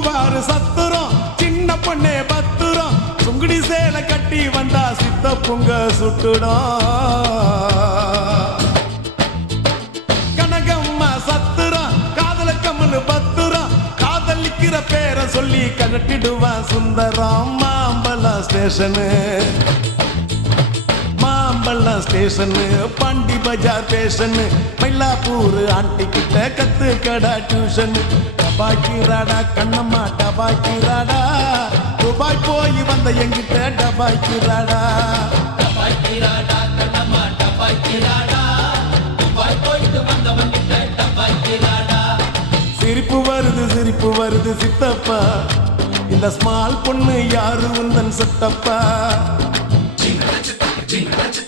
தூக்குவாரு சத்துரம் சின்ன பொண்ணே பத்துரம் சுங்குடி சேலை கட்டி வந்தா சித்த பொங்க சுட்டுடும் கனகம்மா சத்துரம் காதல கம்மல் பத்துரம் காதலிக்கிற பேரை சொல்லி கலட்டிடுவான் சுந்தரம் மாம்பழம் ஸ்டேஷனு மாம்பழம் ஸ்டேஷனு பாண்டி பஜார் ஸ்டேஷனு மயிலாப்பூர் ஆண்டி கிட்ட கத்து கடா டியூஷன் டபாக்கிராடா கண்ணம்மா டபாக்கிராடா துபாய் போய் வந்த எங்கிட்ட டபாக்கிராடா டபாக்கிராடா கண்ணம்மா டபாக்கிராடா துபாய் போயிட்டு வந்தவங்கிட்ட டபாக்கிராடா சிரிப்பு வருது சித்தப்பா இந்த ஸ்மால் பொண்ணு யாரு உந்தன் சித்தப்பா Jingle,